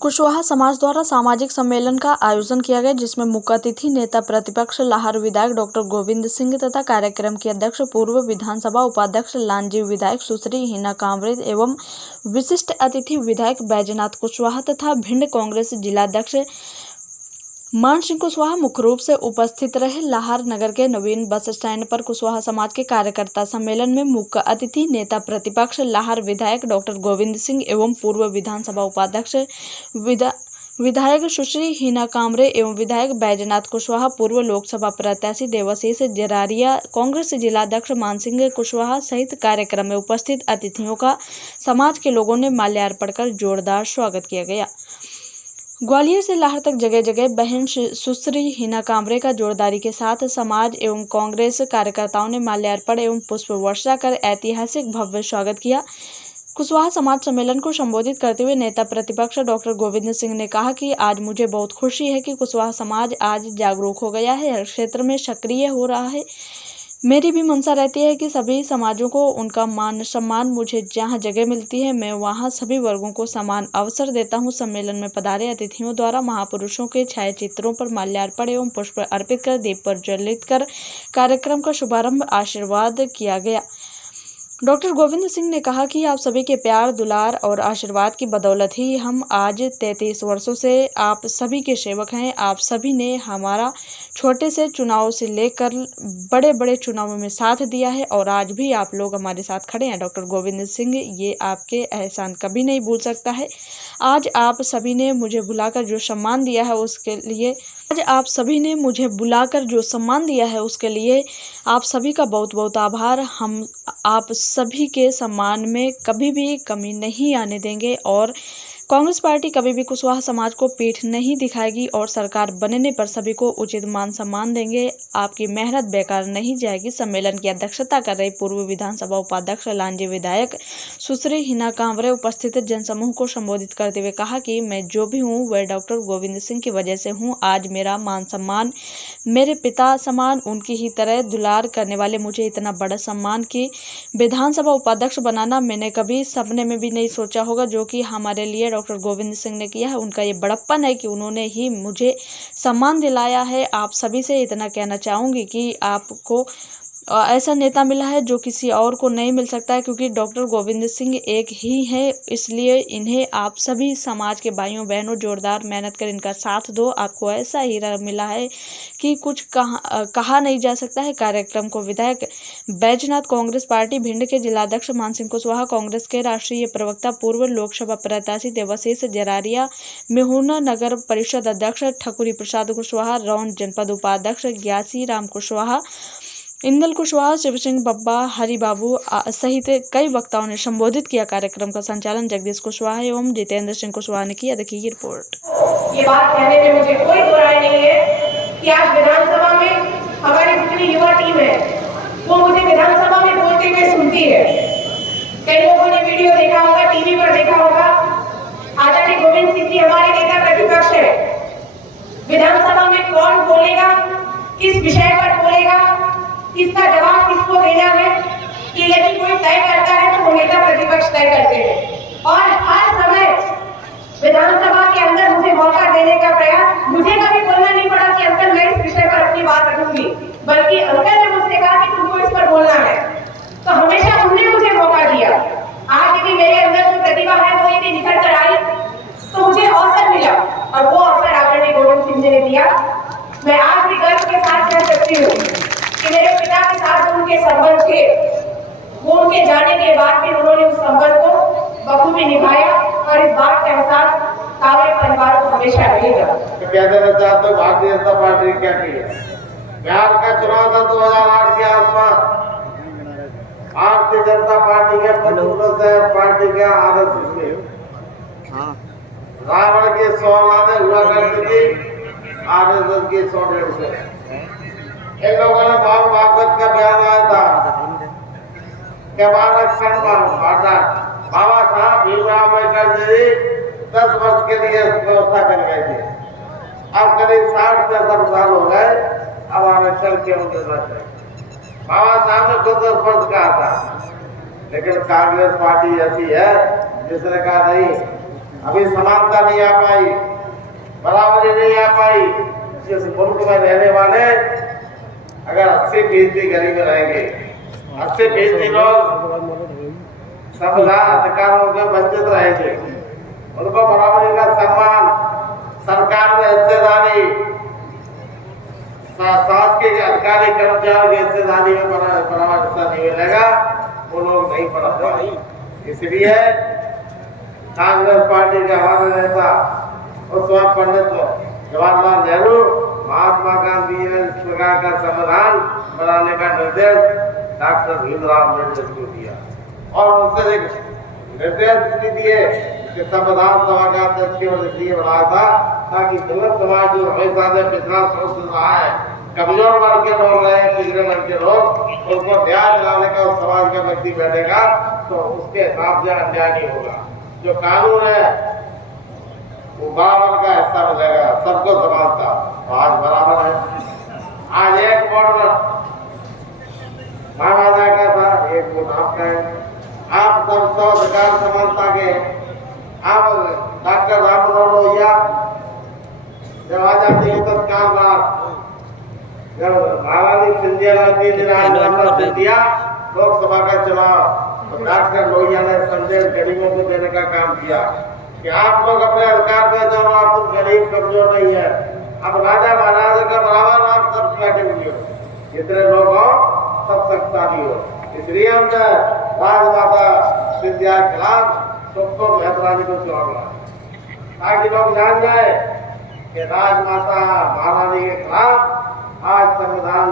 कुशवाहा समाज द्वारा सामाजिक सम्मेलन का आयोजन किया गया, जिसमें मुख्य अतिथि नेता प्रतिपक्ष लाहर विधायक डॉक्टर गोविंद सिंह तथा कार्यक्रम की अध्यक्ष पूर्व विधानसभा उपाध्यक्ष लांजी विधायक सुश्री हिना कामरे एवं विशिष्ट अतिथि विधायक बैजनाथ कुशवाहा तथा भिंड कांग्रेस जिलाध्यक्ष मान सिंह कुशवाहा मुख्य रूप से उपस्थित रहे। लाहर नगर के नवीन बस स्टैंड पर कुशवाहा समाज के कार्यकर्ता सम्मेलन में मुख्य अतिथि नेता प्रतिपक्ष लाहर विधायक डॉक्टर गोविंद सिंह एवं पूर्व विधानसभा उपाध्यक्ष विधायक सुश्री हिना कामरे एवं विधायक बैजनाथ कुशवाहा, पूर्व लोकसभा प्रत्याशी देवाशीष जरारिया, कांग्रेस जिलाध्यक्ष मान सिंह कुशवाहा सहित कार्यक्रम में उपस्थित अतिथियों का समाज के लोगों ने माल्यार्पण कर जोरदार स्वागत किया गया। ग्वालियर से लाहर तक जगह जगह बहन सुश्री हिना कामरे का जोरदारी के साथ समाज एवं कांग्रेस कार्यकर्ताओं ने माल्यार्पण एवं पुष्प वर्षा कर ऐतिहासिक भव्य स्वागत किया। कुशवाहा समाज सम्मेलन को संबोधित करते हुए नेता प्रतिपक्ष डॉक्टर गोविंद सिंह ने कहा कि आज मुझे बहुत खुशी है कि कुशवाहा समाज आज जागरूक हो गया है, हर क्षेत्र में सक्रिय हो रहा है। मेरी भी मंशा रहती है कि सभी समाजों को उनका मान सम्मान, मुझे जहां जगह मिलती है मैं वहां सभी वर्गों को समान अवसर देता हूं। सम्मेलन में पधारे अतिथियों द्वारा महापुरुषों के छायाचित्रों पर माल्यार्पण एवं पुष्प अर्पित कर दीप प्रज्वलित कर कार्यक्रम का शुभारंभ आशीर्वाद किया गया। डॉक्टर गोविंद सिंह ने कहा कि आप सभी के प्यार, दुलार और आशीर्वाद की बदौलत ही हम आज 33 वर्षों से आप सभी के सेवक हैं। आप सभी ने हमारा छोटे से चुनाव से लेकर बड़े बड़े चुनावों में साथ दिया है और आज भी आप लोग हमारे साथ खड़े हैं। डॉक्टर गोविंद सिंह ये आपके एहसान कभी नहीं भूल सकता है। आज आप सभी ने मुझे बुलाकर जो सम्मान दिया है उसके लिए आप सभी का बहुत बहुत आभार। हम आप सभी के सम्मान में कभी भी कमी नहीं आने देंगे और कांग्रेस पार्टी कभी भी कुशवाहा समाज को पीठ नहीं दिखाएगी और सरकार बनने पर सभी को उचित मान सम्मान देंगे। आपकी मेहनत बेकार नहीं जाएगी। सम्मेलन की अध्यक्षता कर रही पूर्व विधानसभा उपाध्यक्ष लांजी विधायक सुश्री हिना कामरे उपस्थित जनसमूह को संबोधित करते हुए कहा कि मैं जो भी हूँ वह डॉक्टर गोविंद सिंह की वजह से हूँ। आज मेरा मान सम्मान मेरे पिता समान, उनकी ही तरह दुलार करने वाले मुझे इतना बड़ा सम्मान की विधानसभा उपाध्यक्ष बनाना मैंने कभी सपने में भी नहीं सोचा होगा, जो कि हमारे लिए डॉक्टर गोविंद सिंह ने किया है। उनका ये बड़प्पन है कि उन्होंने ही मुझे सम्मान दिलाया है। आप सभी से इतना कहना चाहूँगी कि आपको ऐसा नेता मिला है जो किसी और को नहीं मिल सकता है, क्योंकि डॉक्टर गोविंद सिंह एक ही है। इसलिए इन्हें आप सभी समाज के भाइयों बहनों जोरदार मेहनत कर इनका साथ दो। आपको ऐसा हीरा मिला है कि कुछ कहा नहीं जा सकता है। कार्यक्रम को विधायक बैजनाथ, कांग्रेस पार्टी भिंड के जिलाध्यक्ष मान सिंह कुशवाहा, कांग्रेस के राष्ट्रीय प्रवक्ता पूर्व लोकसभा प्रत्याशी देवाशीष जरारिया, मेहुना नगर परिषद अध्यक्ष ठकुरी प्रसाद कुशवाहा, रौन जनपद उपाध्यक्ष ग्यासी राम कुशवाहा, इंदल कुशवाहा, शिव सिंह बब्बा, हरि बाबू सहित कई वक्ताओं ने संबोधित किया। कार्यक्रम का संचालन जगदीश कुशवाहा एवं जितेंद्र सिंह कुशवाहा ने किया। देखिए ये रिपोर्ट। ये बात कहने में मुझे कोई दो राय नहीं है कि आज विधानसभा में हमारी जितनी युवा टीम है वो मुझे विधानसभा में बोलते हुए सुनती है। कई लोगों ने वीडियो देखा होगा, टीवी पर देखा होगा। आचार्य गोविंद सिंह जी हमारे नेता प्रतिपक्ष है। विधानसभा में कौन बोलेगा, किस विषय पर बोलेगा, इसका जवाब किसको देना है, कि यदि कोई तय करता है तो वो नेता प्रतिपक्ष तय करते हैं। और हर समय विधानसभा के अंदर मुझे मौका देने का प्रयास, मुझे कभी बोलना नहीं पड़ा कि अंकल मैं इस विषय पर अपनी बात रखूंगी, बल्कि अंकल ने मुझसे कहा कि तुमको इस पर बोलना है, तो हमेशा उन्होंने मुझे मौका दिया। आज भी मेरे अंदर जो प्रतिभा है वो यदि निकल कर आई तो मुझे अवसर मिला और वो अवसर आदरणीय गोविंद सिंह जी ने दिया। मैं आज भी गर्व के साथ कह सकती हूँ कि मेरे पिता के साथ उनके संबंध थे, वो उनके जाने के बाद भी उन्होंने उस संबंध को बखूबी निभाया और इस बात का एहसास कांग्रेस परिवार को हमेशा रहेगा। क्या देना चाहते हो भारतीय जनता पार्टी क्या की है? बिहार का चुनाव था 2008 के आसपास। भारतीय जनता पार्टी के पार्टी के आरएसएस के रावण के 100 लाने हुआ करती थी, आरएसएस की 100-150। इन लोगों ने बाबू भागवत का बयान आया था कि बाबा साहब भीमराव अम्बेडकर जी 10 वर्ष के लिए व्यवस्था कर गए थे। अब करीब 60-65 साल हो गए, अब आरक्षण क्यों देना चाहिए? बाबा साहब ने खुद 10 वर्ष कहा था, लेकिन कांग्रेस पार्टी ऐसी है जिसने कहा नहीं अभी समानता नहीं आ पाई, बराबरी नहीं आ पाई। जिस मुल्क में रहने वाले अगर 80% गरीब रहेंगे, 80% लोग संविधान अधिकारों के वंचित रहेंगे, उनको बराबरी का सम्मान, सरकार में हिस्सेदारी, शासकीय अधिकारी कर्मचारियों की हिस्सेदारी में बराबर हिस्सा नहीं मिलेगा, वो लोग नहीं पढ़ पाएंगे। इसलिए कांग्रेस पार्टी के हमारे नेता उस वक्त पंडित जवाहरलाल नेहरू, महात्मा गांधी ने इस प्रकार का संविधान बनाने का निर्देश डॉक्टर भीमराव अम्बेडकर को दिया और उनसे एक निर्देश भी दिए कि संविधान सभा का अध्यक्ष केवल इसलिए बनाया था ताकि दलित समाज जो हमेशा से पिछड़ा शोषण रहा है, कमजोर वर्ग के लोग रहे, पिछड़े वर्ग के लोग, उनको न्याय दिलाने का उस समाज का व्यक्ति बैठेगा तो उसके हिसाब से अन्याय नहीं होगा। जो कानून है वो बराबर का हिस्सा मिलेगा, सबको समानता। आज बराबर है। आज एक वोट महाराजा का था, एक वोट आपका है। आप सब 100 अधिकार समानता के। आप डॉक्टर राम मनोहर लोहिया जब आजादी के तत्काल बाद जब महारानी सिंधिया ने दिया लोकसभा का चुनाव, तो डॉक्टर लोहिया ने संदेश गरीबों को देने का काम किया कि आप लोग अपने अधिकार दे दो, आप तुम गरीब कमजोर नहीं है, अब राजा महाराजा का बराबर आप सब कैटेगरी हो, जितने लोग हो सब शक्तिशाली हो। इसलिए हमने राजमाता सिंधिया के खिलाफ सबको बेहतरानी को चुनाव ताकि लोग जान जाए कि राजमाता महारानी के खिलाफ आज संविधान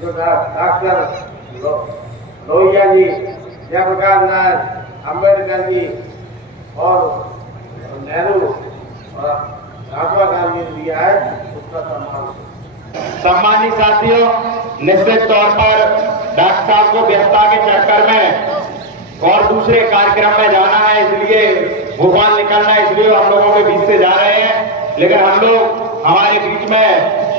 जो डॉक्टर लोहिया जी, जयप्रकाश नारायण, अम्बेडकर जी और नेहरू और महात्मा गांधी ने दिया है, उसका सम्मान। सम्मानित साथियों, निश्चित तौर पर डॉक्टर साहब को व्यस्तता के चक्कर में और दूसरे कार्यक्रम में जाना है, इसलिए भोपाल निकलना है, इसलिए हम लोगों के बीच से जा रहे हैं। लेकिन हम लोग हमारे बीच में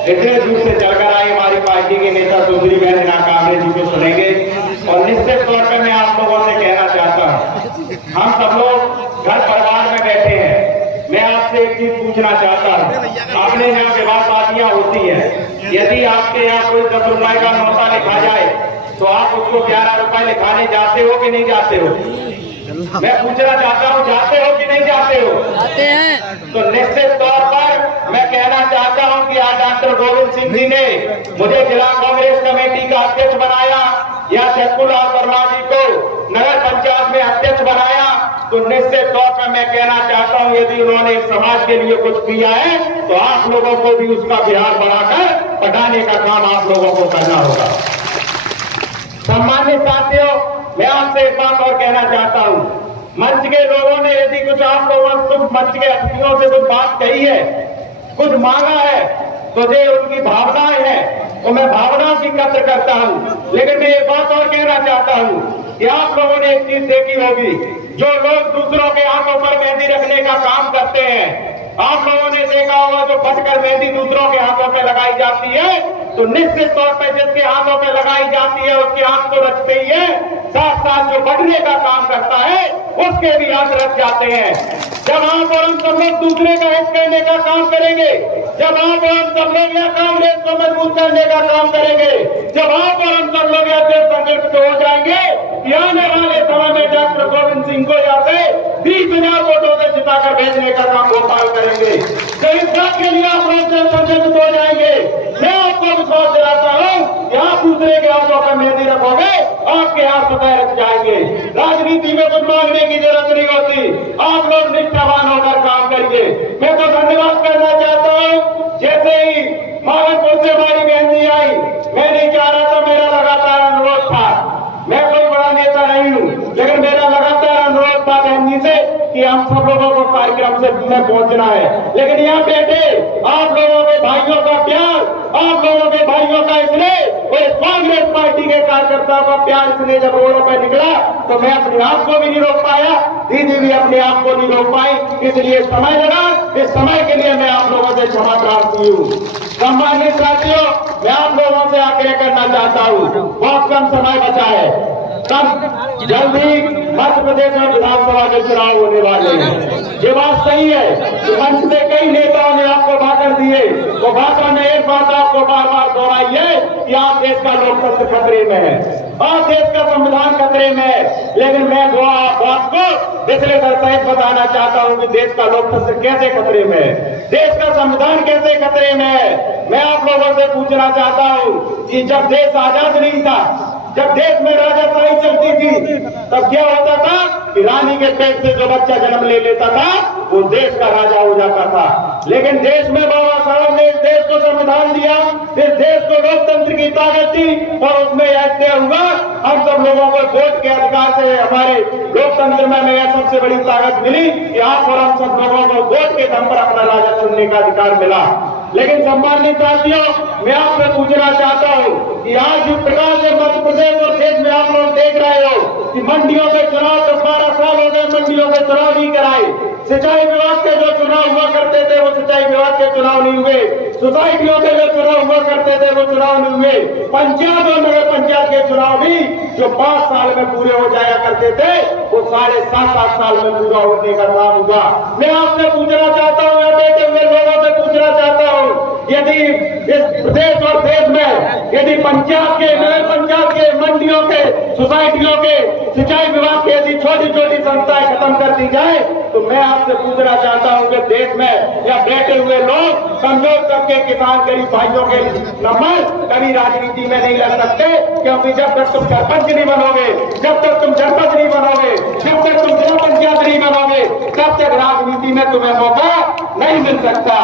इतने दूर से चलकर आए हमारी पार्टी के नेता सुश्री बहन हिना कांबरे जी को सुनेंगे। और निश्चित तौर पर मैं आप लोगों से कहना चाहता हूँ, हम सब लोग घर परिवार में बैठे हैं। मैं आपसे एक चीज पूछना चाहता हूँ, अपने यहाँ विवाह शादियां होती है, यदि आपके यहाँ कोई 10 रुपए का नोटा लिखा जाए तो आप उसको 11 रुपए लिखाने जाते हो कि नहीं जाते हो? मैं पूछना चाहता हूँ, जाते हो कि नहीं जाते हो? जाते हैं। तो निश्चित तौर पर मैं कहना चाहता हूँ कि आज डॉक्टर गोविंद सिंह जी ने मुझे जिला कांग्रेस कमेटी का अध्यक्ष बनाया या शक्कुलाल वर्मा जी को नगर पंचायत में अध्यक्ष बनाया, तो निश्चित तौर पर मैं कहना चाहता हूँ यदि उन्होंने समाज के लिए कुछ किया है तो आप लोगों को भी उसका बिहार बढ़ाकर पटाने का काम आप लोगों को करना होगा। सम्मानित साथियों, मैं आपसे एक बात और कहना चाहता हूँ, मंच के लोगों ने यदि कुछ आप लोगों कुछ मंच के अतिथियों से कुछ बात कही है, कुछ मांगा है, तो जो उनकी भावनाएं हैं वो मैं भावनाओं की कद्र करता हूँ। लेकिन मैं एक बात और कहना चाहता हूँ कि आप लोगों ने एक चीज देखी होगी, जो लोग दूसरों के हाथों पर मेहंदी रखने का काम करते हैं, आप लोगों ने देखा होगा जो फटकर मेहंदी दूसरों के हाथों पे लगाई जाती है, तो निश्चित तौर पर जिसके हाथों पे लगाई जाती है उसके हाथ तो रचते ही है, साथ साथ जो बढ़ने का काम करता है उसके भी हाथ रच जाते हैं। जब आप और हम सब लोग दूसरे का हित करने का काम करेंगे, जब आप और हम सब लोग यह कांग्रेस को मजबूत करने का काम करेंगे, जब आप और हम सब लोग ऐसे संतुष्ट हो जाएंगे कि आने वाले समय में डॉक्टर गोविंद सिंह को यहाँ से 20,000 वोटों से जिताकर भेजने का काम भोपाल करेंगे, तो इस बात के लिए आप लोग संतुष्ट हो जाएंगे। मैं आपको विश्वास दिलाता हूँ कि आप दूसरे के हाथों पर मेहंदी रखोगे, आपके हाथ स्वतः रख जाएंगे। राजनीति में कुछ मांगने की जरूरत नहीं होती, आप लोग निष्ठावान होकर काम करिए। मैं तो धन्यवाद करना चाहता हूँ, जैसे ही भागलपुर से हमारी बहन जी आई, मैं नहीं चाह रहा था, मेरा लगातार अनुरोध था, मैं कोई बड़ा नेता नहीं हूँ, लेकिन मेरा लगातार अनुरोध था बहन जी से कि हम सब लोगों को कार्यक्रम से में पहुंचना है। लेकिन यहाँ बैठे आप लोगों के भाइयों का प्यार, आप लोगों के भाइयों का स्नेह और कांग्रेस पार्टी के कार्यकर्ताओं का प्यार इसलिए जब रोडों पर निकला तो मैं अपने आप को भी नहीं रोक पाया, दीदी भी अपने आप को नहीं रोक पाई, इसलिए समय लगा। इस समय के लिए मैं आप लोगों से क्षमा प्रार्थी हूँ। सम्मानित साथियों, मैं आप लोगों से आग्रह करना चाहता हूँ, बहुत कम समय बचा है, तब जल्दी मध्य प्रदेश में विधानसभा के चुनाव होने वाले हैं। ये बात सही है कि मंच से कई नेताओं ने आपको भाषण दिए, वो भाषण में एक बात आपको बार बार दोहराई है कि आप देश का लोकतंत्र खतरे में है, आप देश का संविधान खतरे में है। लेकिन मैं आपको विश्लेषण सहित बताना चाहता हूं कि देश का लोकतंत्र कैसे खतरे में है, देश का संविधान कैसे खतरे में है। मैं आप लोगों से पूछना चाहता हूं कि जब देश आजाद नहीं था, जब देश में राजाशाही चलती थी, तब क्या होता था कि रानी के पेट से जो बच्चा जन्म ले लेता था वो देश का राजा हो जाता था। लेकिन देश में बाबा साहब ने इस देश को संविधान दिया, इस देश को लोकतंत्र की ताकत दी और उसमें यह तय हुआ हम सब लोगों को वोट के अधिकार से, हमारे लोकतंत्र में हमें यह सबसे बड़ी ताकत मिली कि आप और हम सब लोगों को वोट के दम पर अपना राजा चुनने का अधिकार मिला। लेकिन सम्मानित साथियों, मैं आपसे पूछना चाहता हूं कि आज जिस प्रकार से मध्य प्रदेश और देश में आप लोग देख रहे हो कि मंडियों के चुनाव 10-12 साल हो गए, मंडियों के चुनाव नहीं कराए, सिंचाई विभाग के जो चुनाव हुआ करते थे वो सिंचाई विभाग के चुनाव नहीं हुए, सोसाइटियों के जो चुनाव हुआ करते थे वो चुनाव नहीं हुए, पंचायत और नगर पंचायत के चुनाव भी जो 5 साल में पूरे हो जाया करते थे वो 7.5 साल में पूरा होने का काम हुआ। मैं आपसे पूछना चाहता हूँ, बैठे हुए लोगों से पूछना चाहता हूँ, यदि इस प्रदेश और देश में यदि पंचायत के, नगर पंचायत के, मंडियों के, सोसाइटियों के, सिंचाई विभाग के यदि छोटी छोटी संस्थाएं खत्म कर दी जाए तो मैं आपसे पूछना चाहता हूं कि देश में या बैठे हुए लोग कमजोर तबके किसान गरीब भाइयों के नंबर कभी राजनीति में नहीं लग सकते, क्योंकि जब तक तुम सरपंच नहीं बनोगे, जब तक तुम जनपद नहीं बनोगे, जब तक तुम जिला पंचायत नहीं बनोगे, तब तक राजनीति में तुम्हें मौका नहीं मिल सकता।